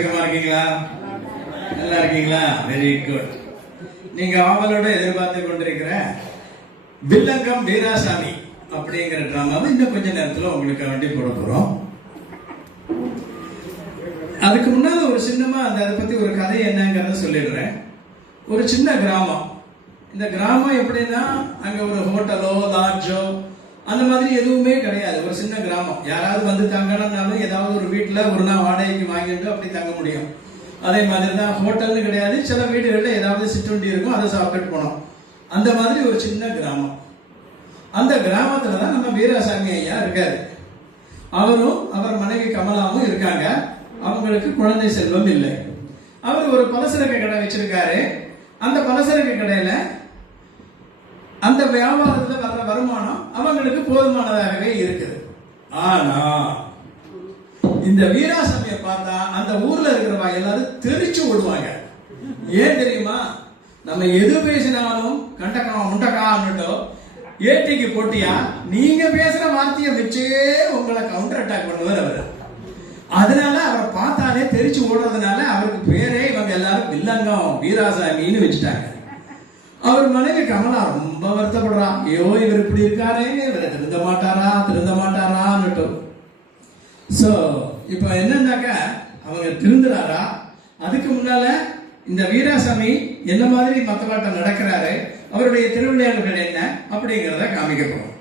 சௌகரியமா இருக்கீங்களா? நல்லா இருக்கீங்களா? Very good. நீங்க ஆவலோட எதிர்பார்த்து கொண்டிருக்கிற வில்லங்கம் வீராசாமி அப்படிங்கிற டிராமாவை இன்னும் கொஞ்ச நேரத்தில் உங்களுக்கு வேண்டி போட போறோம். அதுக்கு முன்னால ஒரு சின்னமா அதை பத்தி ஒரு கதை என்னங்கிறத சொல்லிடுறேன். ஒரு சின்ன கிராமம். இந்த கிராமம் எப்படின்னா அங்க ஒரு ஹோட்டலோ லாட்ஜோ அந்த மாதிரி எதுவுமே கிடையாது. ஒரு சின்ன கிராமம். யாராவது வந்து தங்கணும்னாலும் ஏதாவது ஒரு வீட்டுல ஒரு நாள் வாடகைக்கு வாங்கிட்டு அப்படி தங்க முடியும். அதே மாதிரி தான் ஹோட்டல்னு கிடையாது. சில வீடுகளில் ஏதாவது சிற்றுண்டி இருக்கும், அதை சாப்பிட்டு போனோம். அந்த மாதிரி ஒரு சின்ன கிராமம். அந்த கிராமத்துல தான் நம்ம வீராசாமி ஐயா இருக்காரு. அவரும் அவர் மனைவி கமலாவும் இருக்காங்க. அவங்களுக்கு குழந்தை செல்வம் இல்லை. அவர் ஒரு பலசரக்கு கடை வச்சிருக்காரு. அந்த பலசரக்கு கடையில அந்த வியாபாரத்துல வர்ற வருமானம் அவங்களுக்கு போதுமானதாகவே இருக்குது. ஆனா இந்த வீராசாமியை பார்த்தா அந்த ஊர்ல இருக்கிறவங்க எல்லாரும் தெரிச்சு விடுவாங்க. ஏன் தெரியுமா? நம்ம எது பேசினாலும் கண்டக்கா முண்டக்கான்னுட்டோ ஏட்டிக்கு போட்டியா நீங்க பேசுற வார்த்தையை வச்சே உங்களை கவுண்டர் அட்டாக் பண்ணுவார் அவர். அதனால அவரை பார்த்தாலே தெரிச்சு ஓடுறதுனால அவருக்கு பேரே இவங்க எல்லாரும் வில்லங்கம் வீராசாமின்னு வச்சுட்டாங்க. அவர் மனைவி கமலா ரொம்ப வருத்தப்படுறான். ஐயோ இவர் இப்படி இருக்காரே, இவரை திருந்த மாட்டாரான்னுட்டு. சோ இப்ப என்னன்னாக்கா அவங்க திருந்துறாரா? அதுக்கு முன்னால இந்த வீராசாமி என்ன மாதிரி மக்களாட்டம் நடக்கிறாரு, அவருடைய திருவிளையாடல்கள் என்ன அப்படிங்கிறத காமிக்க போறோம்.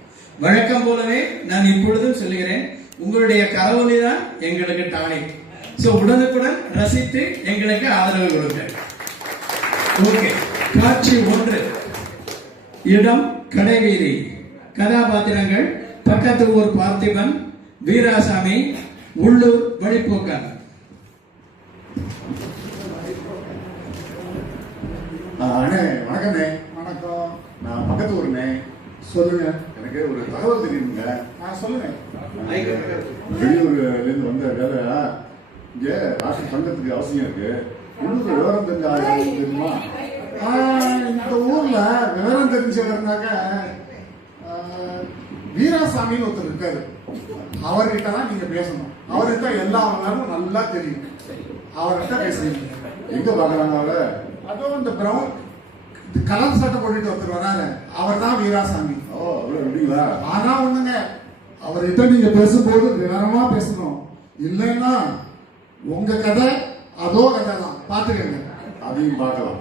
வழக்கம் போலவே நான் இப்பொழுதும் சொல்லுகிறேன், உங்களுடைய கரவொலி தான் எங்களுக்கு டானிக். சோ உடனுக்குடன் ரசித்து எங்களுக்கு ஆதரவு கொடுங்க. ஓகே. காட்சி 1. இடம் கடைவீதி. கதாபாத்திரங்கள் பக்கத்து ஊர் பார்த்திபன், வீராசாமி, உள்ளூர் வழிபோக்கன். அண்ணே வணக்கண்ணே. வணக்கம். நான் பக்கத்து ஊருண்ணே. சொல்லுங்க. எனக்கு ஒரு தகவல் தெரியுங்க. சொல்லுங்க. வெளியூர்ல இருந்து வந்த வேலை இங்க ராஷ்டிர சங்கத்துக்கு அவசியம் இருக்கு. உள்ளூர் விவரம் தெரிஞ்ச ஆள் தெரியுமா? இந்த ஊர்ல விவரம் தெரிஞ்சவர்னாக்க வீராசாமின்னு ஒருத்தர் இருக்காரு. அவர்கிட்ட தான் நீங்க பேசணும். அவர்கிட்ட எல்லா விவரமும் நல்லா தெரியும். அவர்கிட்ட பேசுறீங்க. எங்க பாக்குறாங்க அவரை? அதுவும் இந்த பிரவுன் கலர் சட்டை போட்டுட்டு ஒருத்தர் வராரு, அவர் தான் வீராசாமி. ஓ அப்படிங்களா? ஆனா ஒண்ணுங்க, அவர்கிட்ட நீங்க பேசும்போது விவரமா பேசணும். இல்லைன்னா உங்க கதை அதோ கதை தான். பாத்துக்கங்க. அதையும் பார்க்கலாம்.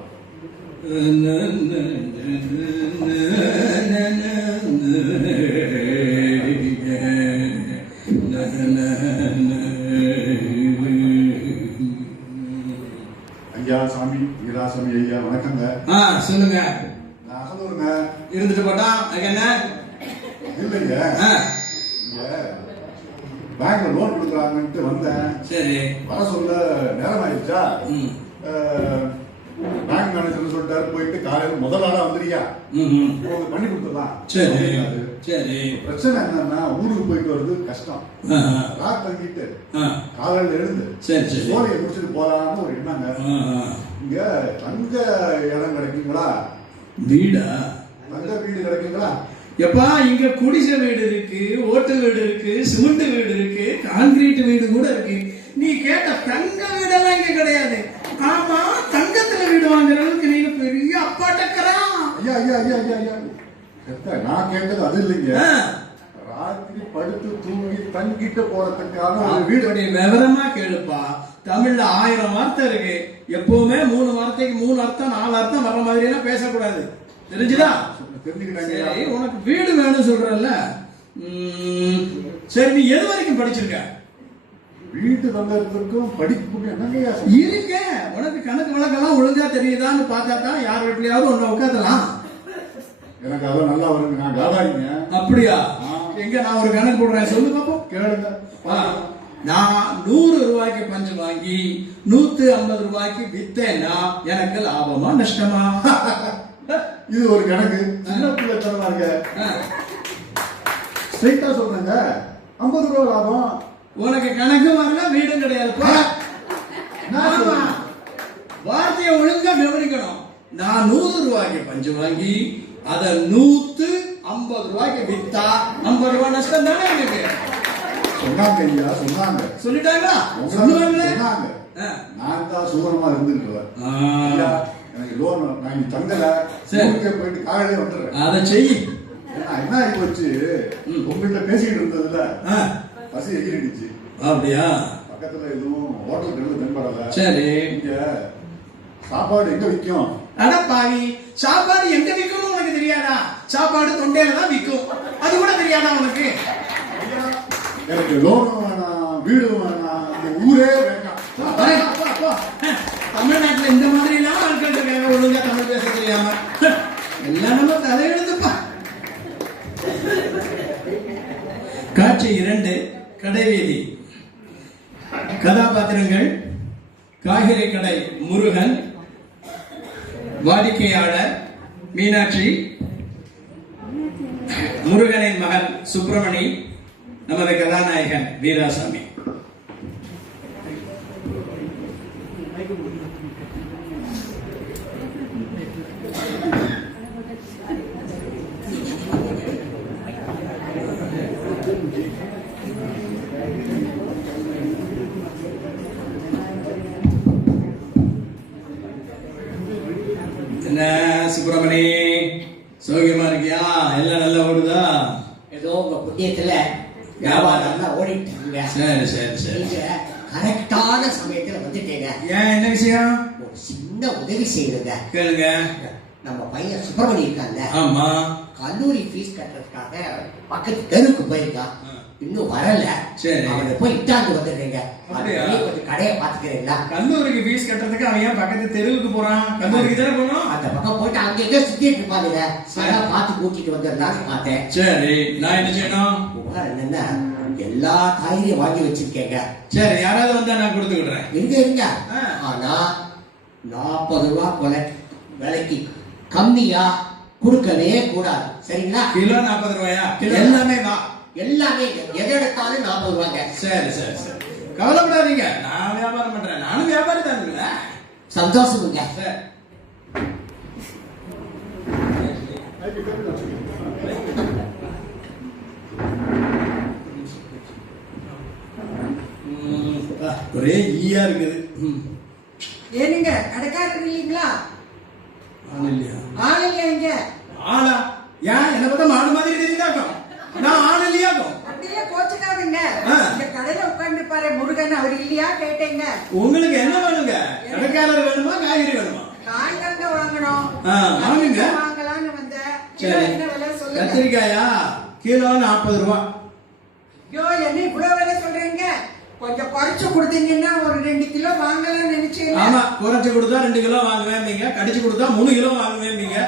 ஐயா சாமி, வீராசாமி ஐயா வணக்கங்க. சொல்லுங்க. நான் அகலூருங்க. இருந்துட்டு போட்டா என்ன இல்லைங்க, பேங்க்ல லோன் கொடுக்குறாங்கன்ட்டு வந்தேன். சரி. வர சொல்ல நேரம் ஆயிடுச்சா? பேங்க் மேனேஜர் சொல்லிட்டாரு, போயிட்டு காலையில முதல் நாளா வந்துறியா பண்ணி கொடுத்துடலாம். சரி சரி. பிரச்சனை என்னன்னா ஊருக்கு போயிட்டு வருது கஷ்டம். ராத் தங்கிட்டு காலையில எழுந்து சோழியை முடிச்சுட்டு போலான்னு ஒரு எண்ணாங்க. இங்க தங்க இடம் கிடைக்குங்களா? வீடா? தங்க வீடு கிடைக்குங்களா? எப்பா இங்க குடிசை வீடு இருக்கு, ஓட்டு வீடு இருக்கு, சிமெண்ட் வீடு இருக்கு, கான்கிரீட் வீடு கூட இருக்கு. நீ கேட்ட தங்க வீடெல்லாம் இங்க கிடையாது. ஆமா, தங்கத்துல வீடு வாங்குற அளவுக்கு நீங்க பெரிய அப்பாட்டக்கரா? ஐயா ஐயா ஐயா ஐயா ஐயா, நான் கேட்டது அது இல்லைங்க. ராத்திரி படுத்து தூங்கி தங்கிட்டு போறதுக்கான ஒரு வீடு. விவரமா கேளுப்பா. தமிழ்ல 1000 வார்த்தை இருக்கு. எப்பவுமே 3 வார்த்தைக்கு 3 அர்த்தம் 4 அர்த்தம் வர மாதிரி எல்லாம் பேசக்கூடாது. தெரிஞ்சுதா? சரி, உனக்கு வீடு வேணும் சொல்றல்ல. சரி, நீ எது வரைக்கும் படிச்சிருக்க? வீட்டு தங்கறதுக்கும் படிப்புக்கும் என்னங்க இருக்க? உனக்கு கணக்கு வழக்கெல்லாம் ஒழுங்கா தெரியுதான்னு பார்த்தா தான் யார் வீட்லயாவது ஒண்ணு உட்காந்துலாம். எனக்கு அதான் நல்லா வருங்க. நான் காதாடிங்க. அப்படியா? எங்க நான் ஒரு கணக்கு போடுறேன், சொல்லு பாப்போம். கேளுங்க. நான் 100 ரூபாய்க்கு பஞ்சு வாங்கி 150 ரூபாய்க்கு வித்தேன்னா எனக்கு லாபமா நஷ்டமா? இது ஒரு கணக்கு. சின்ன பிள்ளை தரலாங்க. ஸ்ட்ரைட்டா சொல்றேங்க, 50 ரூபாய் லாபம். உனக்கு கணக்கு வரல, வீடும் கிடையாது. வார்த்தையை ஒழுங்கா விவரிக்கணும். நான் 100 ரூபாய்க்கு பஞ்சு வாங்கி அதை 150 ரூபாய்க்கு வித்தா 50 ரூபாய் நஷ்டம் தானே எனக்கு. சொன்னாங்க ஐயா, சொன்னாங்க. சொல்லிட்டாங்களா? உங்களை சொல்லுவாங்களே. சொன்னாங்க. ஆ. நான் தான் சுதந்திரமா இருந்துருக்கேன். ஐயா, எனக்கு லோன் நான் இங்க தங்கல. சரி. ஊருக்கே போயிட்டு காலையிலே வந்துடுறேன். அதை செய். ஏன்னா என்ன ஆகி போச்சு, உங்கள்கிட்ட பேசிக்கிட்டு இருந்ததுல ஆ. பசி எகிரிடுச்சு. அப்படியா? பக்கத்துல எதுவும் ஹோட்டல் கடையில் தென்படல. சரி. இங்க சாப்பாடு எங்க விற்கும்? அட பாவி, சாப்பாடு எங்க விற்கும் உனக்கு தெரியாதா? சாப்பாடு தொண்டையில தான் விற்கும். அது கூட தெரியாதா உனக்கு? எனக்கு லோனும் வேணாம், வீடும் வேணாம், இந்த ஊரே வேண்டாம். தமிழ்நாட்டுல இந்த மாதிரி எல்லாம் ஆட்கள் இருக்காங்க, ஒழுங்கா தமிழ் பேச தெரியாம. எல்லாம் நம்ம தலையெழுத்துப்பா. காட்சி 2, கடைவீதி. கதாபாத்திரங்கள்: காய்கறி கடை முருகன், வாடிக்கையாளர் மீனாட்சி, முருகனின் மகன் சுப்பிரமணி, நமது கதாநாயகன் வீராசாமி. என்ன சுப்பிரமணி, சௌக்கியமா இருக்கியா? எல்லாம் நல்லா ஓடுதா? ஏதோ உங்க புண்ணியத்துல வியாபாரம் எல்லாம் ஓடிட்டு இருக்குங்க. சரி சரி சரி. நீங்க கரெக்டான சமயத்துல வந்துட்டீங்க. ஏன், என்ன விஷயம்? ஒரு சின்ன உதவி செய்யுங்க. கேளுங்க. நம்ம பையன் சுப்பிரமணி இருக்காங்க, ஆமா. கல்லூரி ஃபீஸ் கட்டுறதுக்காக பக்கத்து தெருவுக்கு போயிருக்கான். இன்னும் வரல. சரி. அவனை போய் இட்டாந்து வந்துடுறீங்க. அப்படியா? கொஞ்சம் கடையை பாத்துக்கிறீங்களா? கல்லூரிக்கு ஃபீஸ் கட்டுறதுக்கு அவன் ஏன் பக்கத்து தெருவுக்கு போறான்? கல்லூரிக்கு தானே போனோம். அந்த பக்கம் போயிட்டு அங்கங்க சுத்திட்டு இருப்பாங்க. அதான் பார்த்து கூட்டிட்டு வந்துடலாம்னு பார்த்தேன். சரி, நான் என்ன செய்யணும்? உபகாரம் என்னன்னா, எல்லா காய்கறியும் வாங்கி வச்சிருக்கேங்க. சரி, யாராவது வந்தா நான் கொடுத்துக்கிடுறேன். இருங்க. ஆனா 40 ரூபாய் போல விலைக்கு கம்மியா கொடுக்கவே கூடாது. சரிங்களா? கிலோ 40 ரூபாயா? எல்லாமே வா. எல்லாமே எதை எடுத்தாலும் 40 ரூபாங்க. சரி சரி சரி, கவலைப்படாதீங்க. நான் வியாபாரம் பண்றேன். நானும் வியாபாரி தானுங்களா? சந்தோஷமுங்க. சரி. ஒரே ஈயா இருக்குது. ஏனுங்க கடைக்காரர் இல்லீங்களா? ஆள் இல்லையா? ஆள் இல்லைங்க. ஆளா? ஏன் என்ன பார்த்தா மாடு மாதிரி தெரியுதாக்கும்? நான் ஆள் இல்லையாக்கும்? அப்படியே கோச்சுக்காதுங்க. ஆ. இந்த கடையில உட்கார்ந்து பாரு முருகன், அவர் இல்லையா கேட்டேங்க. உங்களுக்கு என்ன வேணுங்க? கடைக்காரர் வேணுமா, காய்கறி வேணுமா? காய் தாங்க வாங்கணும். வாங்குங்க. வாங்கலாம்னு வந்தேன். கிலோ சரி. என்ன விலை சொல்லுங்க. கத்திரிக்காயா கிலோ 40 ரூபா. ஐயோ, என்ன இவ்வளவு விலை சொல்றீங்க? கொஞ்சம் குறைச்சு கொடுத்தீங்கன்னா ஒரு 2 கிலோ வாங்கலாம்னு நினைச்சீங்க. ஆமா, குறைச்சு கொடுத்தா 2 கிலோ வாங்குவேன் நீங்க, கடிச்சு கொடுத்தா 3 கிலோ வாங்குவேன் நீங்க.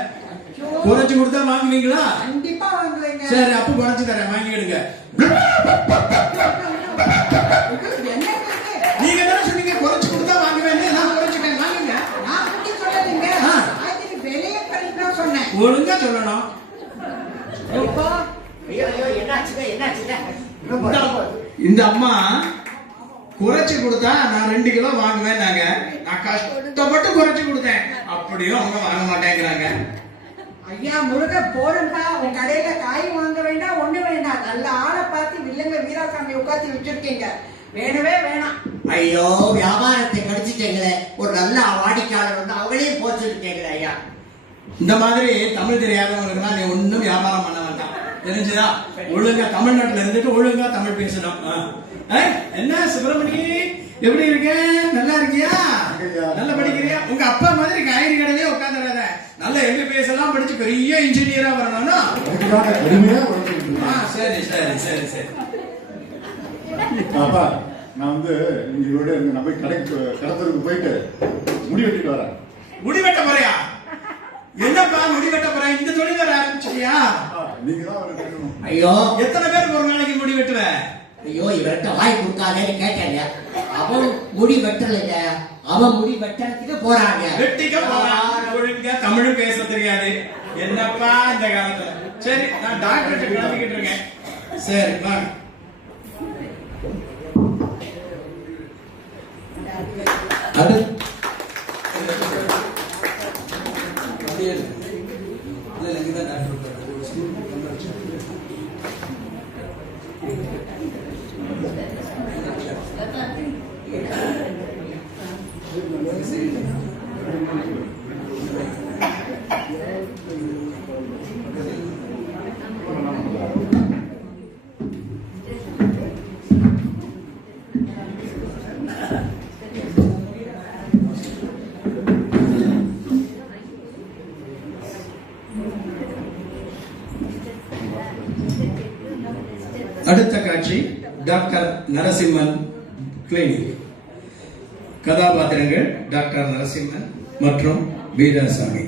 குறைச்சு கொடுத்தா வாங்குவீங்களா? கண்டிப்பா வாங்குவேங்க. சரி, அப்ப குறைச்சு தரேன், வாங்கிடுங்க. என்ன இருக்கு? நீங்க தானே சொன்னீங்க குறைச்சு கொடுத்தா வாங்குவேன். நான் குறைச்சுட்டேன், வாங்குங்க. நான் அப்படி சொல்லலைங்க. காய்கறி விலையை கழிப்பா சொன்னேன். ஒழுங்கா சொல்லணும். இப்போ ஐயோ என்னாச்சுங்க என்னாச்சுங்க? இந்த அம்மா குறைச்சு கொடுத்தா நான் 2 கிலோ வாங்குவேன். நான் கஷ்டப்பட்டு குறைச்சு கொடுத்தேன், அப்படியும் அவங்க வாங்க மாட்டேங்கிறாங்க. ஐயா முருகன் போறேன்பா, உன் கடையில காய் வாங்க வேண்டாம், ஒண்ணு வேண்டாம். நல்ல ஆளை பார்த்து வில்லங்க வீராசாமி உட்காந்து வச்சிருக்கீங்க. வேணவே வேணாம். ஐயோ, வியாபாரத்தை கடிச்சிட்டீங்களே. ஒரு நல்ல வாடிக்கையாளர் வந்து அவங்களையும் போச்சுட்டீங்களே ஐயா. இந்த மாதிரி தமிழ் தெரியாதவங்களுக்கு நீ ஒன்னும் வியாபாரம் பண்ண வேண்டாம், தெரிஞ்சுதா? ஒழுங்கா தமிழ்நாட்டுல இருந்துட்டு ஒழுங்கா தமிழ் பேசணும். என்ன சுப்பிரமணி, எப்படி இருக்க? நல்லா இருக்கியா? நல்லா படிக்கிறியா? உங்க அப்பா மாதிரி காய்கறி கடையிலே உட்காந்துறாத. நல்ல MBBS எல்லாம் படிச்சு பெரிய இன்ஜினியரா வரணும்னா. சரி சரி சரி சரி. அப்பா, நான் வந்து இவரோட நான் போய் கடத்தருக்கு போயிட்டு முடி வெட்டிட்டு வரேன். முடி வெட்ட போறியா? என்னப்பா முடி வெட்ட போற? இந்த தொழில் வர ஆரம்பிச்சிட்டியா? நீங்க தான் அவரை கேட்கணும். ஐயோ, எத்தனை பேருக்கு ஒரு நாளைக்கு முடி வெட்டுவ? ஐயோ, இவர்கிட்ட வாய் கொடுக்காதேன்னு கேட்டேங்க. அவன் முடி வெட்டலைங்க, அவன் முடி வெட்டறதுக்கு போறாங்க. வெட்டிக்க போறான். ஒழுங்கா தமிழ் பேச தெரியாது. என்னப்பா இந்த காலத்துல. சரி, நான் டாக்டர் கிளம்பிக்கிட்டு இருக்கேன். சரி வாங்க. Doctor Narasimhan clinic. கதாபாத்திரங்கள் டாக்டர் நரசிம்மன் மற்றும் வீராசாமி.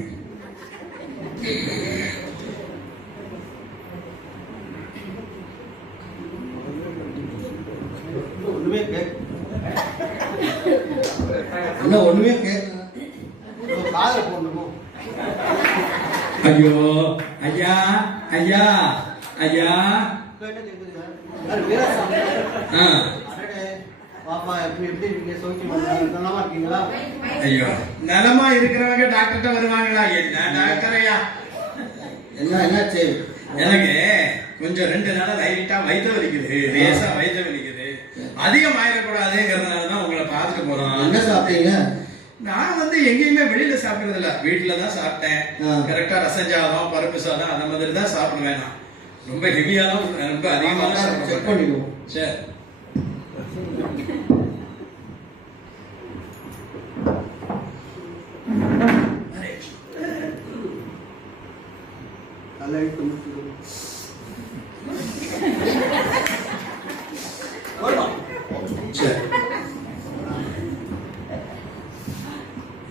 ஒண்ணுமே கேட்க ஐயோ ஐயா ஐயா ஐயா. ஐயோ நலமா இருக்கிறவங்க டாக்டர்கிட்ட வருவாங்களா? என்ன டாக்டர் ஐயா? என்னாச்சு? எனக்கு கொஞ்சம் 2 நாளா லைட்டா வயிற்று வலிக்குது, லேசா வயிற்று வலிக்குது. அதிகம் ஆயிடக்கூடாதுங்கிறதுனால தான் உங்களை பார்த்துட்டு போறோம். என்ன சாப்பிட்டீங்க? நான் வந்து எங்கேயுமே வெளியில சாப்பிடுறது இல்ல, வீட்டுல தான் சாப்பிட்டேன். கரெக்டா ரசஞ்சாதம், பருப்பு சாதம் அந்த மாதிரி தான் சாப்பிடுவேன். நான் ரொம்ப ஹெவியா தான், ரொம்ப அதிகமாக செக் பண்ணிடுவோம். சரி.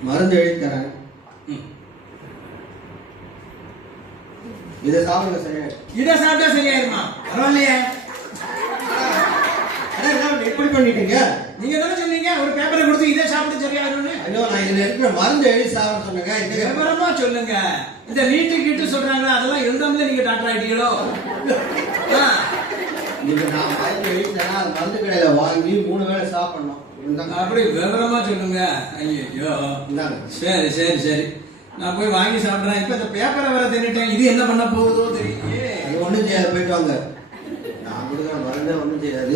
மருந்து எழுதி தரேன், இதை சாப்பிடுங்க. சரியா? இதை சாப்பிட்டா சரியாயிருமா? பரவாயில்லையே. எப்படி பண்ணிட்டீங்க? நீங்க தானே சொன்னீங்க ஒரு பேப்பரை கொடுத்து இதை சாப்பிட்டு சரியாயிரும்னு. ஐயோ, நான் இதுல இருக்கிற மருந்து எழுதி சாப்பிட சொன்னேங்க. இந்த விவரமா சொல்லுங்க. இந்த நீட்டு கீட்டு சொல்றாங்களா, அதெல்லாம் எழுதாமலே நீங்க டாக்டர் ஆயிட்டீங்களோ? நீங்க நான் மருந்து எழுதி தரேன், அது மருந்து கடையில வாங்கி 3 வேளை சாப்பிடணும். அப்படி விவரமா சொல்லுங்க. ஐயோ, சரி சரி சரி, நான் போய் வாங்கி சாப்பிடுறேன். இப்ப இந்த பேப்பரை வர தின்னுட்டேன், இது என்ன பண்ண போகுதோ தெரியலையே. அது ஒண்ணும் செய்யாது, போயிட்டு வாங்க. நான் கொடுக்குற மருந்தே ஒண்ணும் செய்யாது.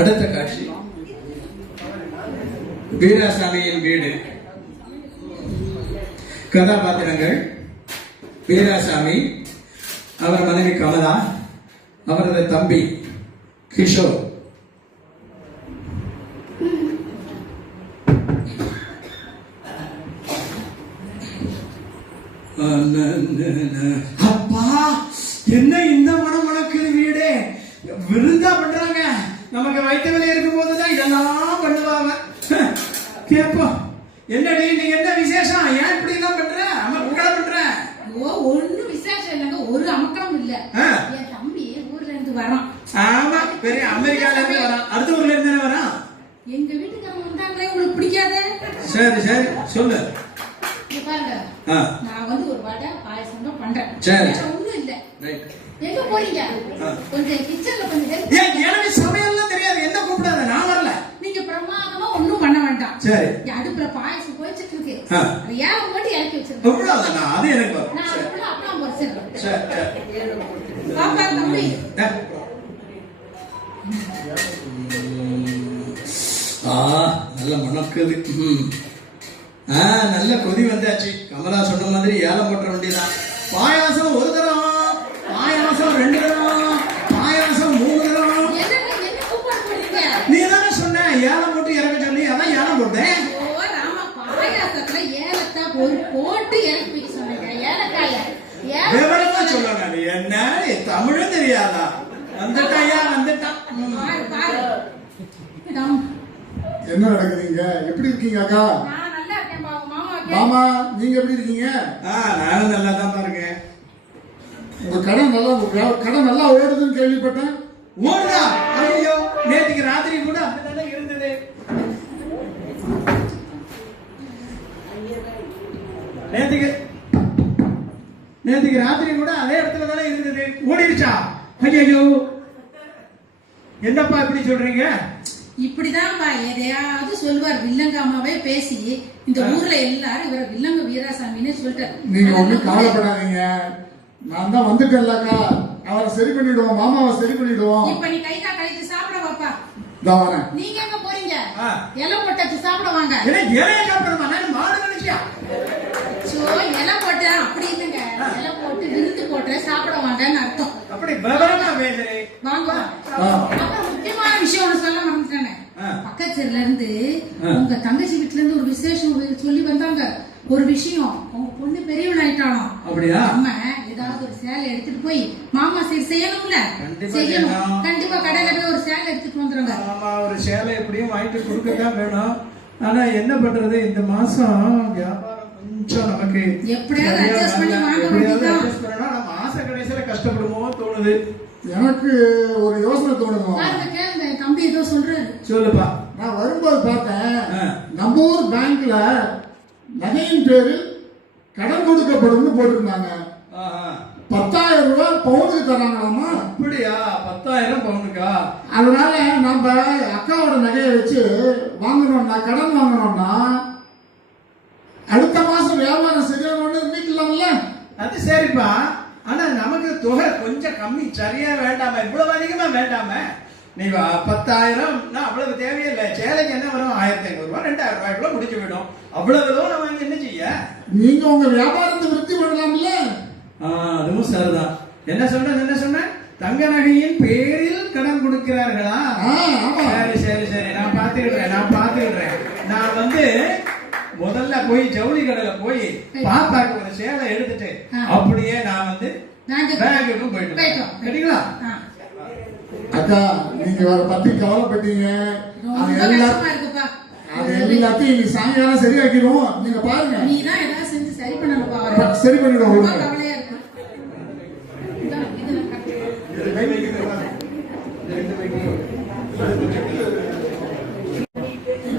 அடுத்த காட்சி வீராசாமியின் வீடு. கதாபாத்திரங்கள் வீராசாமி, அவர் மனைவி கமலா, அவரது தம்பி கிஷோர். அப்பா, என்ன இந்த மனம் மணக்குது வீடு. விருந்தா பண்றாங்க. நமக்கு வயிற்று வலி இருக்கும் போதுதான் இதெல்லாம் பண்ணுவாங்க. கேப்போம், என்னடி நீங்க என்ன விசேஷம், ஏன் இப்படி எல்லாம் பண்ற, அமக்கலம் பண்ற? ஒண்ணும் விசேஷம் இல்லைங்க, ஒரு அமக்கலம் இல்ல. என் தம்பி ஊர்ல இருந்து வரான். ஆமா, பெரிய அமெரிக்கால இருந்து வரான். அடுத்த ஊர்ல இருந்து வரான். எங்க வீட்டுக்காரங்க வந்தாங்களே, உங்களுக்கு பிடிக்காது? சரி சரி சொல்லு. பாருங்க, நான் வந்து ஒரு வடை பாயசம் தான் பண்றேன். சரி, ஒண்ணும் இல்ல. எங்க போறீங்க? கொஞ்சம் கிச்சன்ல கொஞ்சம் ஹெல்ப். எனக்கு சமையல்லாம் தெரியாது, என்ன கூப்பிடாத, நான் வரல. நீங்க பிரமாதமா ஒண்ணும் பண்ண வேண்டாம். சரி, அடுப்புல பாயசம் போயிட்டு இருக்கு, அது ஏன் மட்டும் இறக்கி வச்சிருக்கேன். கூப்பிடாத, அது எனக்கு வரும். நான் அதுக்குள்ள அப்பளம் பொரிச்சிடுறேன். சரி பாப்பா தம்பி. நல்ல மணக்குது. நல்ல கொதி வந்தாச்சு. கமலா சொன்ன மாதிரி ஏலம் போட்ட வேண்டியதான். பாயாசம் 1 தரம், பாயாசம் 2 தரம், பாயாசம் 3 தரம். நீ தானே சொன்ன ஏலம் போட்டு இறக்க சொல்லி, அதான் ஏலம் போட்டேன். பாயாசத்துல ஏலத்தை போட்டு இறக்கி வைக்க சொன்னீங்க. ஏலக்காய விவரமா சொல்லணும். என்ன தமிழும் தெரியாதா? வந்துட்டாயா? வந்துட்டான். என்ன நடக்குதுங்க? எப்படி இருக்கீங்க அக்கா? நான் நல்லா இருக்கேன் மாமா. நீங்க எப்படி இருக்கீங்க? நானும் நல்லா தான் பாருங்க. உங்க கடை நல்லா ஓடுதுன்னு கேள்விப்பட்டேன். ஓடுறா? ஐயோ, நேற்றுக்கு ராத்திரி கூட அப்படிதான் இருந்தது. நேற்றுக்கு ராத்திரி கூட அதே இடத்துல தானே இருந்தது. ஓடிடுச்சா? ஐயோ, என்னப்பா இப்படி சொல்றீங்க? இப்படிதான்பா எதையாவது சொல்லுவார். வில்லங்காமாவே பேசி இந்த ஊர்ல எல்லாரும் இவர வில்லங்க வீராசாமின்னு சொல்லிட்டாரு. நீங்க ஒண்ணும் கவலைப்படாதீங்க, நான் தான் வந்துட்டேன்லக்கா. அவரை சரி பண்ணிடுவோம், மாமாவை சரி பண்ணிடுவோம். இப்ப நீ கை கால் கழிச்சு சாப்பிட வாப்பா. இதோ வரேன். நீங்க எங்க போறீங்க? ஆ. இலை போட்டாச்சு சாப்பிட வாங்க. ஏன்னா இலைய சாப்பிடணுமா? நான் மாடு நினைச்சியா? சோ இலை போட்டு அப்படி இல்லைங்க, இலை போட்டு விருந்து போட்டு சாப்பிட வாங்கன்னு அர்த்தம். அப்படி விவரமா பேசுறே. வாங்க. ஆ. அப்புறம் முக்கியமான விஷயம் ஒண்ணு சொல்ல மறந்துட்டேனே. ஆ. பக்கத்துல இருந்து ஆ. உங்க தங்கச்சி வீட்டுல இருந்து ஒரு விசேஷம் சொல்லி வந்தாங்க. ஒரு விஷயம், உங்க பொண்ணு பெரியவள் ஆயிட்டாலும் அப்படியா? நம்ம ஏதாவது ஒரு சேலை எடுத்துட்டு போய் மாமா சரி செய்யணும்ல, கண்டிப்பா செய்யணும். செய்யணும். கண்டிப்பா கடையில போய் ஒரு சேலை எடுத்துட்டு வந்துருங்க. ஆமா, ஒரு சேலை எப்படியும் வாங்கிட்டு கொடுக்கத்தான் வேணும். ஆனா என்ன பண்றது, இந்த மாசம் வியாபாரம் கொஞ்சம் நமக்கு எப்படியாவது சரியா adjust பண்ணி வரல. வாங்க எப்படியாவது வேண்டியதுதான். adjust பண்ணணும். ஆனா மாச கடைசியில கஷ்டப்படுமோ தோணுது. எனக்கு ஒரு யோசனை தோணுது. பாருங்க, கேளுங்க, தம்பி ஏதோ சொல்றாரு. சொல்லுப்பா. நான் வரும்போது பார்த்தேன், ஆ. நம்ம ஊர் பேங்க்ல நகையின் பேரில் கடன் கொடுக்கப்படும் போட்டிருந்தாங்க. ஆஹா. 10,000 ரூபாய் பவுனுக்கு தராங்களாமா. அப்படியா? 10,000 பவுனுக்கா? அதனால நம்ம அக்காவோட நகையை வச்சு வாங்கணும்னா, கடன் வாங்கணும்னா அடுத்த மாசம் வியாபாரம் சரியானோன்னு மீட்லாம்ல. அது சரிப்பா. ஆனா நமக்கு தொகை கொஞ்சம் கம்மி, சரியா வேண்டாம, இவ்வளவு அதிகமா வேண்டாம. நீ 10,000 அவ்வளவு தேவையில்லை. சேலைக்கு என்ன வரும்? 1,500 ரூபாய் 2,000 ரூபாய்க்குள்ள முடிச்சு விடும். அவ்வளவு தூரம் வாங்கி என்ன செய்ய? நீங்க உங்க வியாபாரத்தை விருத்தி பண்ணலாம்ல. அதுவும் சரிதான். என்ன சொன்ன? தங்க நகையின் பேரில் கடன் கொடுக்கிறார்களா? ஆமா. சரி சரி சரி, நான் பாத்துக்கிடுறேன். நான் வந்து முதல்ல போய் ஜவுளி கடையில போய் பாப்பாக்கு ஒரு சேலை எடுத்துட்டு அப்படியே நான் வந்து பேங்குக்கும் போயிட்டு கேட்டீங்களா? அக்கா, நீங்க வர பத்தி கவலைப்பட்டீங்க. அது ரொம்ப கஷ்டமா இருக்குப்பா. எல்லாத்தையும் இன்னைக்கு சாயங்காலம் சரியாக்கிடுவோம். நீங்க பாருங்க. நீ தான் ஏதாவது செஞ்சு சரி பண்ணணும்ப்பா. சரி பண்ணிடுவோம். ரொம்ப கவலையா இருக்கு. இதான், இது நான் கட்டுறேன்.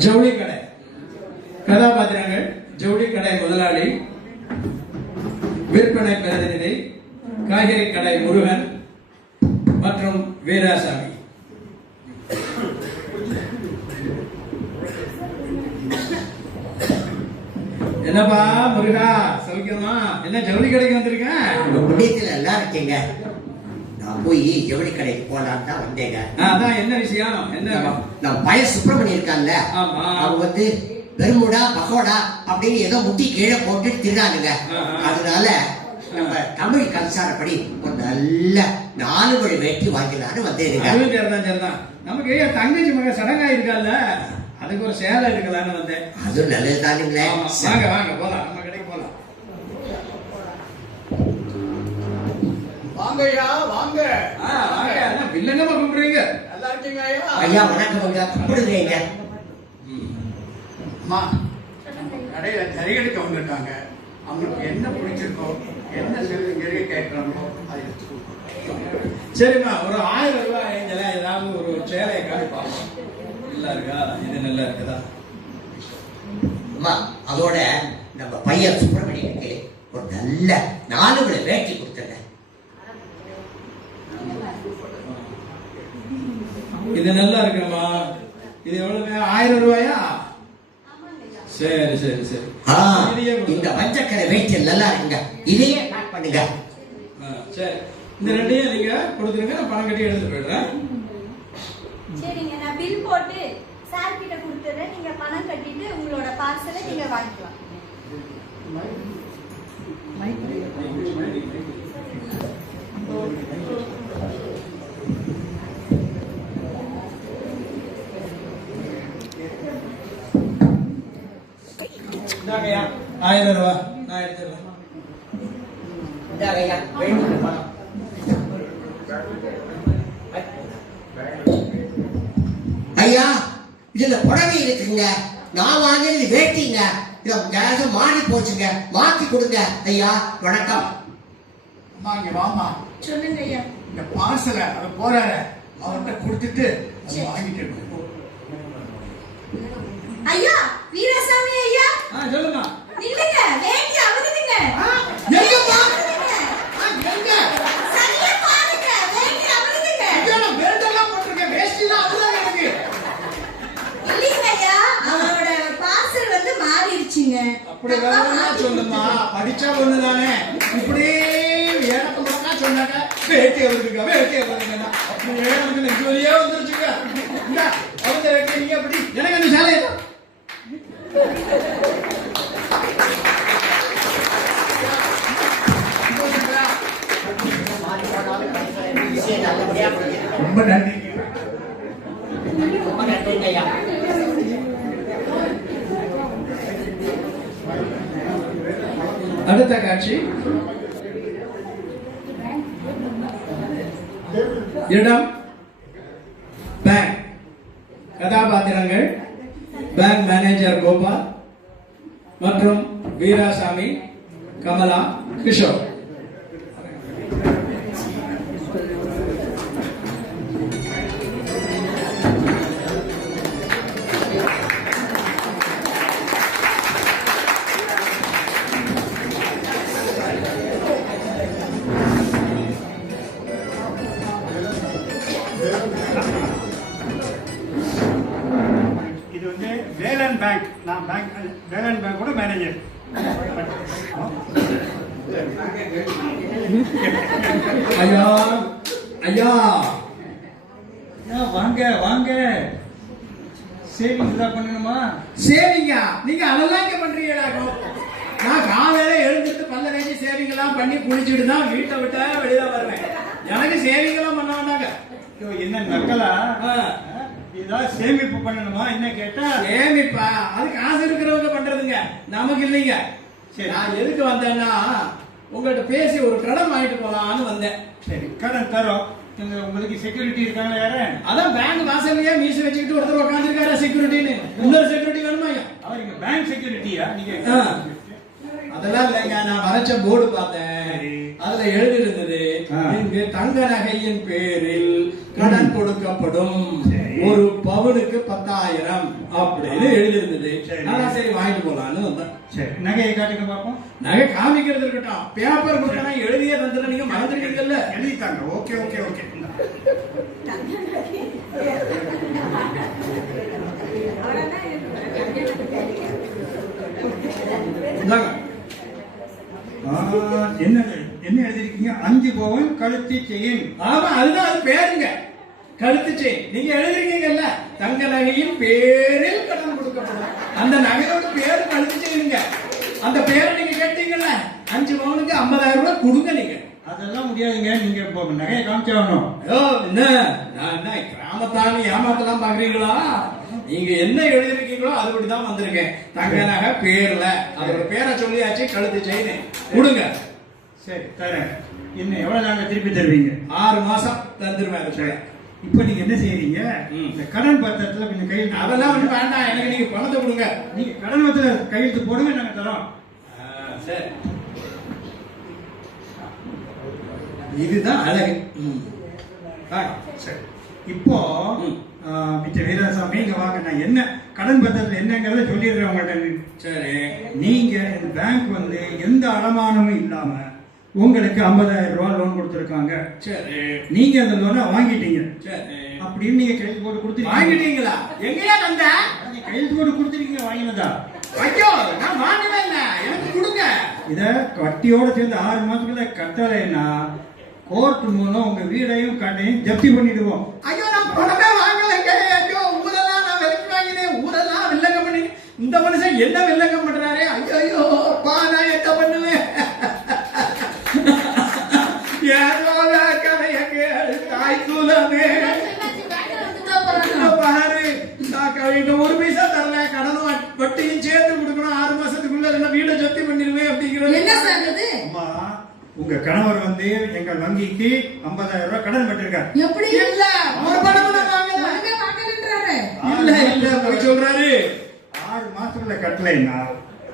ஜவுளி கடை கதாபாத்திரங்கள்: ஜவுளி கடை முதலாளி, விற்பனை பிரதிநிதி, காய்கறி கடை முருகன் மற்றும் வீராசாமி. என்னப்பா முருகா, சௌக்கியமா? என்ன ஜவுளி கடைக்கு வந்திருக்கேன்? உங்க புண்ணியத்துல எல்லாம் இருக்கீங்க. நான் போய் ஜவுளி கடைக்கு போலான்னு தான் வந்தேங்க. அதான் என்ன விஷயம்? என்ன? நம்ம பையன் சுப்பிரமணியம் இருக்கான்ல, ஆமா. அவங்க வந்து பெருமுடா பகோடா அப்படின்னு ஏதோ முட்டி கீழே போட்டு தின்னானுங்க. அதனால நம்ம தமிழ் கலாச்சாரப்படி ஒரு நல்ல 4 மணி வேட்டி வாங்கினான்னு வந்தேனுங்க. அதுவும் சரிதான். நமக்கு தங்கச்சி மக சடங்கா இருக்கால, அதுக்கு ஒரு சேலை எடுக்கலான்னு வந்தேன். அது நல்லது தானுங்களே. வாங்க போலாம், நம்ம கடைக்கு போலாம். வாங்கய்யா வாங்க. என்ன வில்லங்கமா கூப்பிடுறீங்க? நல்லா இருக்கீங்க ஐயா? ஐயா வணக்கம். கூப்பிடுங்க. அம்மா, கடையில ஜரி எடுக்க வந்திருக்காங்க. அவங்களுக்கு என்ன பிடிச்சிருக்கோ, என்ன சொல்லி கேட்கறாங்களோ அதை எடுத்து கொடுக்கணும். சரிம்மா, ஒரு 1000 ரூபாய் ரேஞ்சில ஏதாவது ஒரு சேலையை காட்டி பார்ப்போம். நல்லா இருக்கா? இது நல்லா இருக்குதா? அம்மா, அதோட நம்ம பையன் சுப்பிரமணியனுக்கு ஒரு நல்ல 4 மணி வேட்டி கொடுத்துருங்க. இது நல்லா இருக்குமா? இது எவ்வளவு? 1000 ரூபாயா? சரி. இந்த மஞ்சக்கரை வேட்டி நல்லா இருக்குங்க. இதையே பேக் பண்ணுங்க. சரி, இந்த ரெண்டையும் நீங்க கொடுத்துருங்க, நான் பணம் கட்டி எடுத்துட்டு போயிடுறேன். சரிங்க, நான் பில் போட்டு சார் கிட்ட கொடுத்துறேன். நீங்க பணம் கட்டிட்டு உங்களோட பார்சலை நீங்க வாங்கிக்கலாம். இந்தாங்கய்யா 1000 ரூபாய், நான் எடுத்துடுறேன். இந்தாங்கய்யா, வேட்டி பணம். ஐயா, இதுல புடவை இருக்குங்க. நான் வாங்கினது வேட்டிங்க. இதை மாறி போச்சுங்க. மாத்தி கொடுங்க ஐயா. வணக்கம். அம்மா இங்க வாமா. சொல்லுங்க ஐயா. இந்த பார்சலை அதை போறாரு அவர்கிட்ட கொடுத்துட்டு அதை வாங்கிட்டு இருக்கோம். ஐயா, வீராசாமி ஐயா, சொல்லுமா. நில்லுங்க, வேட்டி அவுதுங்க. எங்கப்பா? எங்க? சரியா பாருங்க, வேட்டி அவுதுங்க. இதெல்லாம் பெல்ட் எல்லாம் போட்டுருக்கேன், வேஷ்டி எல்லாம் அவ்வளவு எனக்கு. இல்லைங்க ஐயா, அவரோட பார்சல் வந்து மாறிடுச்சுங்க. அப்படி வேணும்னா சொல்லுமா, படிச்சா ஒண்ணுதானே. இப்படி எனக்கு சொன்னாங்க வேட்டியை வருதுங்க அப்படியே வந்து நெஞ்சு வழியே வந்துருச்சுங்க. இந்த அவங்க வைக்கிறீங்க அப்படி எனக்கு அந்த சேலை ரொம்ப நன்றி. ரொம்ப நன்றிங்க ஐயா. அடுத்த காட்சி இடம் பேங்க். கதாபாத்திரங்கள் பேங்க் மேனேஜர் கோபால் மற்றும் வீராசாமி, கமலா, கிஷோர். இது வந்து வேலன் பேங்க். நான் வேலன் பேங்கோட மேனேஜர். ஐயா ஐயா வாங்க வாங்க. சேவிங்ஸ் தான் பண்ணணுமா? சேவிங்க நீங்க அதெல்லாம் இங்க பண்றீங்களா? நான் காலையில எழுந்துட்டு பல்ல வேண்டி சேவிங் எல்லாம் பண்ணி குளிச்சுட்டு தான் வீட்டை விட்டா வெளியில வருவேன். எனக்கு சேவிங் எல்லாம் பண்ண வேண்டாங்க. என்ன நக்கலா? ஏதாவது சேமிப்பு பண்ணணுமா என்ன கேட்டா? சேமிப்பா அது காசு இருக்கிறவங்க பண்றதுங்க, நமக்கு இல்லைங்க. சரி. நான் எதுக்கு வந்தேன்னா உங்கள்கிட்ட பேசி ஒரு கடன் வாங்கிட்டு போலான்னு வந்தேன். சரி, கடன் தரோம். உங்களுக்கு செக்யூரிட்டி இருக்காங்க யாரு? அதான் பேங்க் வாசல்லையே மீச வச்சுக்கிட்டு ஒருத்தர் உட்காந்துருக்காரு செக்யூரிட்டின்னு. இன்னொரு செக்யூரிட்டி வேணுமா? அவர் இங்க பேங்க் செக்யூரிட்டியா நீங்க? அதெல்லாம் இல்லைங்க, நான் வரைச்ச போர்டு பார்த்தேன். அதுல எழுதி இருந்தது, இங்கு தங்க நகையின் பேரில் கடன் கொடுக்கப்படும், ஒரு பவுனுக்கு 10,000 அப்படின்னு எழுதி இருந்தது. நான் சரி வாங்கிட்டு போலான்னு வந்தேன். சரி, நகையை காட்டுங்க பாப்போம். நகை காமிக்கிறது இருக்கட்டும், பேப்பர் கொடுத்தா எழுதியே தந்துட நீங்க மறந்துட்டீங்கல்ல. எழுதிட்டாங்க. Okay okay okay. என்ன என்ன எழுதிருக்கீங்க? 5 பவுன் கழுத்து செயின். ஆமா, அதுதான் அது பேருங்க, கழுத்து செயின். நீங்க எழுதிருக்கீங்கல்ல, தங்க நகையின் பேரில் கடன் கொடுக்கப்படும். அந்த நகையோட பேரு கழுத்து செயினுங்க. அந்த பேரை நீங்க கேட்டீங்கல்ல, 5 பவுனுக்கு 50,000 ரூபாய் கொடுங்க நீங்க. அதெல்லாம் முடியாதுங்க. நீங்க இப்போ நகையை காமிச்சாகணும். ஐயோ, என்ன நான் என்ன கிராமத்தானு ஏமாத்தலாம் பாக்குறீங்களா? நீங்க என்ன எழுதிருக்கீங்களோ அதுபடிதான் வந்திருக்கேன். தங்க நகை பேர்ல அதோட பேரை சொல்லியாச்சு, கழுத்து செயின் கொடுங்க. சரி தரேன். என்ன எவ்வளவு நாங்க திருப்பி தருவீங்க? 6 மாசம் தந்துருவேன். சரி, இப்போ நீங்க என்ன செய்யறீங்க? இந்த கடன் பத்திரத்துல கொஞ்சம் கையெழுத்து. அதெல்லாம் ஒன்றும் வேண்டாம், எனக்கு நீங்க பணத்தை கொடுங்க. நீங்க கடன் பத்திர கையெழுத்து போடுங்க, நாங்க தரோம். சரி, இதுதான் அழகு. சரி, இப்போ மிஸ்டர் வீராசாமி இங்க வாங்க. நான் என்ன கடன் பத்திரத்துல என்னங்கிறத சொல்லிடுறேன் உங்கள்கிட்ட. சரி, நீங்க இந்த பேங்க் வந்து எந்த அடமானமும் இல்லாம உங்களுக்கு 50,000 ரூபாய் லோன் கொடுத்துருக்காங்க. சரி, நீங்க அந்த லோனை வாங்கிட்டீங்க. சரி, அப்படின்னு நீங்க கையெழுத்து போட்டு கொடுத்துருக்கீங்க. வாங்கிட்டீங்களா? எங்கயா தந்த? நீங்க கையெழுத்து போட்டு கொடுத்துருக்கீங்க, வாங்கினதா? ஐயோ, நான் வாங்கவே இல்லை, எனக்கு கொடுங்க. இத வட்டியோட சேர்ந்து 6 மாசத்துக்குள்ள கட்டலைன்னா கோர்ட் மூலம் உங்க வீடையும் கடையும் ஜப்தி பண்ணிடுவோம். ஐயோ, நான் பணமே வாங்கலைங்க. ஐயோ, ஊரெல்லாம் நான் விலைக்கு வாங்கினேன், ஊரெல்லாம் வில்லங்கம் பண்ணி இந்த மனுஷன் என்ன வில்லங்கம் பண்றாரு? ஐயோ பா, நான் என்ன பண்ணுவேன்? ஏதோ கதைய கேளு தாய் குலமே. பாரு, நான் கழிந்த 1 பைசா தரல, கடனும் வட்டியும் சேர்த்து கொடுக்கணும். 6 மாசத்துக்குள்ள வீடை ஜப்தி பண்ணிடுவேன் அப்படிங்கிறது. என்ன சார் இது? அம்மா, உங்க கணவர் வந்து எங்கள் வங்கிக்கு 50,000 ரூபாய் கடன் பட்டிருக்காரு. எப்படி? இல்ல, ஒரு பணம் வாங்கல. ஒண்ணுமே வாங்கலன்றாரு. இல்ல போய் சொல்றாரு. 6 மாசத்துல கட்டலைன்னா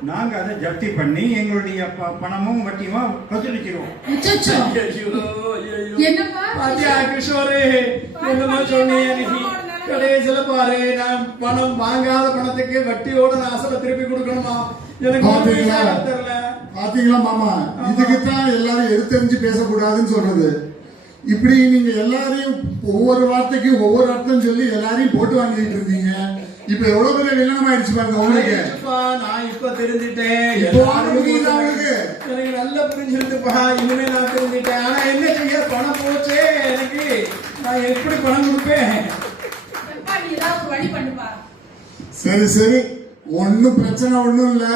நாங்க அதை ஜப்தி பண்ணி எங்களுடைய பணமும் வட்டியும் வசூலிச்சிருவோம். அச்சச்சோ. என்னப்பா? பாத்தியா கிஷோரே, என்னமா சொன்னீங்க நீ? கடைசியில பாரு, நான் பணம் வாங்காத பணத்துக்கு வட்டியோட நான் அசலை திருப்பி கொடுக்கணுமா? எனக்கு பாத்தீங்களா? தெரியல. பாத்தீங்களா மாமா, இதுக்குத்தான் எல்லாரும் எடுத்தறிஞ்சு பேசக்கூடாதுன்னு சொல்றது. இப்படி நீங்க எல்லாரையும் ஒவ்வொரு வார்த்தைக்கும் ஒவ்வொரு அர்த்தம் சொல்லி எல்லாரையும் போட்டு வாங்கிட்டு இருந்தீங்க. இப்ப எவ்வளவு பெரிய வில்லனம் ஆயிடுச்சு பாருங்க உங்களுக்கு. ஆயிடுச்சுப்பா, நான் இப்ப தெரிஞ்சுட்டேன். இப்போ புரியுதா உங்களுக்கு? எனக்கு நல்லா புரிஞ்சிருந்துப்பா, இனிமே நான் தெரிஞ்சுட்டேன். ஆனா என்ன செய்ய, பணம் போச்சே எனக்கு. நான் எப்படி பணம் கொடுப்பேன்? எப்பா, நீ ஏதாவது ஒரு வழி பண்ணுப்பா. சரி சரி, ஒண்ணும் பிரச்சனை ஒண்ணும் இல்ல.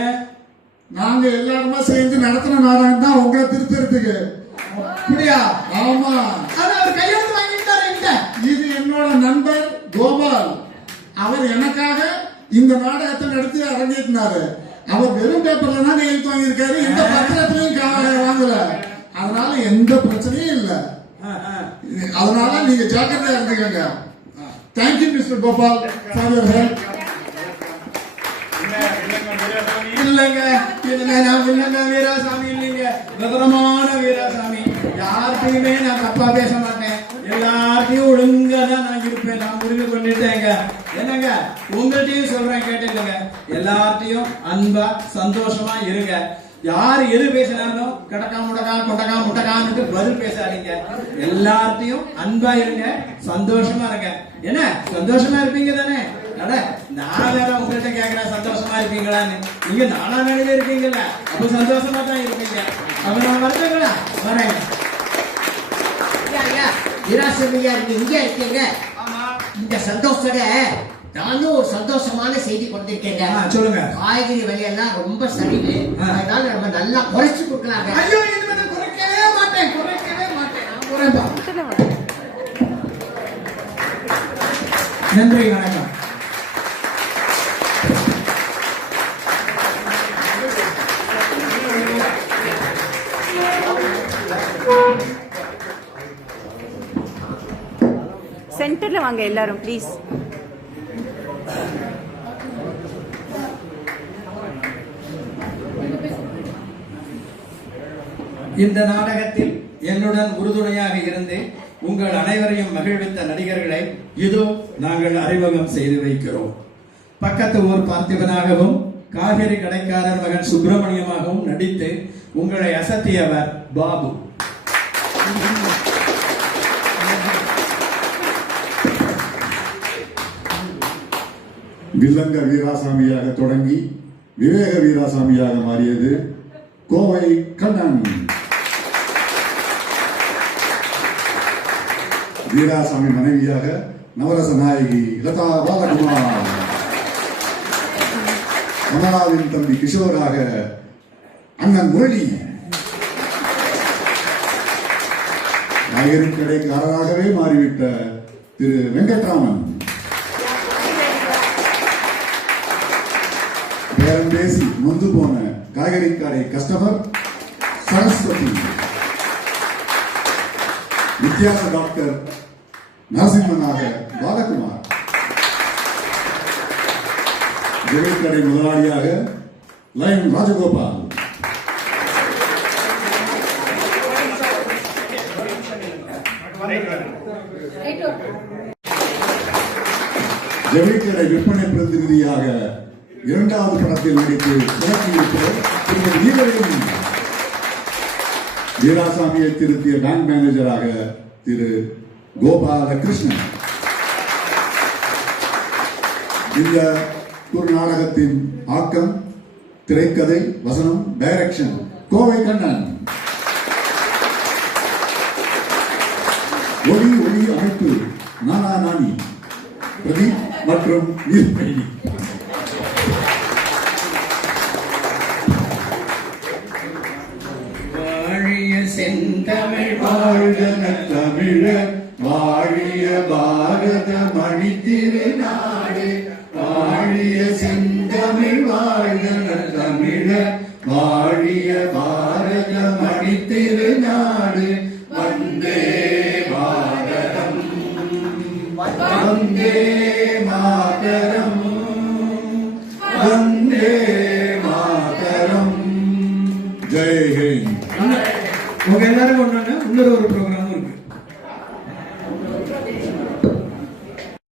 ஏன்? நாங்க எல்லாருமா சேர்ந்து நடத்தின நாடகம் தான் உங்களை திருத்தறதுக்கு. அப்படியா? ஆமா. ஆனா அவர் கையெழுத்து வாங்கிட்டாரு என்கிட்ட. இது என்னோட நண்பர் கோபால். அவர் எனக்காக இந்த நாடகத்தை நடத்தி அரங்கேற்றினாரு. அவர் வெறும் பேப்பர்ல தான் கையெழுத்து வாங்கியிருக்காரு, எந்த பத்திரத்திலையும் வாங்கல. அதனால எந்த பிரச்சனையும் இல்ல. அதனால நீங்க ஜாக்கிரதையா இருந்துக்கங்க. Thank you mister Gopal for your help. இல்லங்க, நான் வில்லங்க வீராசாமி இல்லைங்க, விவரமான வீராசாமி. யார்கிட்டயுமே நான் தப்பா பேச மாட்டேன், எல்லார்ட்டையும் ஒழுங்கா தான் நான் இருப்பேன். நான் முடிவு பண்ணிட்டேங்க. என்னங்க, உங்கள்கிட்டயும் சொல்றேன் கேட்டுக்கங்க, எல்லார்ட்டையும் அன்பா சந்தோஷமா இருங்க. யாரு எது பேசினாலும் கடக்கா முடக்கா கொண்டக்கா முட்டக்கான்னு பதில் பேசாதீங்க. எல்லார்ட்டையும் அன்பா இருங்க, சந்தோஷமா இருங்க. என்ன சந்தோஷமா இருப்பீங்க தானே? அட, நான் வேற உங்கள்கிட்ட கேக்குறேன் சந்தோஷமா இருப்பீங்களான்னு. நீங்க நானா நிலையில இருக்கீங்கல்ல, அப்ப சந்தோஷமா தான் இருப்பீங்க. அப்ப நான் வரதுங்களா வரேன். வீராசாமியா இங்க இருக்கீங்க. இந்த சந்தோஷத்தோட நானும் ஒரு சந்தோஷமான செய்தி கொண்டிருக்கேங்க. சொல்லுங்க. காய்கறி விலையெல்லாம் ரொம்ப சரிவு, அதனால நம்ம நல்லா குறைச்சு கொடுக்கலாங்க. ஐயோ, இனிமே நான் குறைக்கவே மாட்டேன், குறைக்கவே மாட்டேன். நான் குறைப்பா. நன்றி, வணக்கம். சென்டர்ல வாங்க எல்லாரும் ப்ளீஸ். இந்த நாடகத்தில் என்னுடன் உறுதுணையாக இருந்து உங்கள் அனைவரையும் மகிழ்வித்த நடிகர்களை இதோ நாங்கள் அறிமுகம் செய்து வைக்கிறோம். பக்கத்து ஊர் பார்த்திபனாகவும் காய்கறி கடைக்காரர் மகன் சுப்பிரமணியமாகவும் நடித்து உங்களை அசத்தியவர் பாபு. வில்லங்க வீராசாமியாக தொடங்கி விவேக வீராசாமியாக மாறியது கோவை கண்ணன். வீராசாமி மனைவியாக நவரச நாயகி லதா பாலகுமார். கமலாவின் தம்பி கிஷோராக அண்ணன் முரளி. காய்கறி கடைக்காரராகவே மாறிவிட்ட திரு வெங்கட்ராமன். பேரம் பேசி நொந்து போன காய்கறி கடை கஸ்டமர் சரஸ்வதி. வித்தியாச டாக்டர் நரசிம்மனாக பாலகுமார். ஜெகல்கடை முதலாளியாக லைன் ராஜகோபால். ஜெகல்கடை விற்பனை பிரதிநிதியாக இரண்டாவது படத்தில் நடித்து சிறப்பியிருக்கிறார் திருமதி வீரவேணி. வீராசாமியை திருத்திய பேங்க் மேனேஜராக திரு கோபாலகிருஷ்ணன். இந்த ஒரு நாடகத்தின் ஆக்கம், திரைக்கதை, வசனம், டைரக்ஷன் கோவை கண்ணன். ஒளி அமைப்பு நானா நானி பிரதீப் மற்றும் வீரவேணி. செந்தமிழ் வாழ்க தமிழர், வாழிய பாரத மணி திருநாடு. வாழிய செந்தமிழ், வாழ்க தமிழர், வாழிய பாரத மணி திருநாடு. வந்தே பாரதம், வந்தே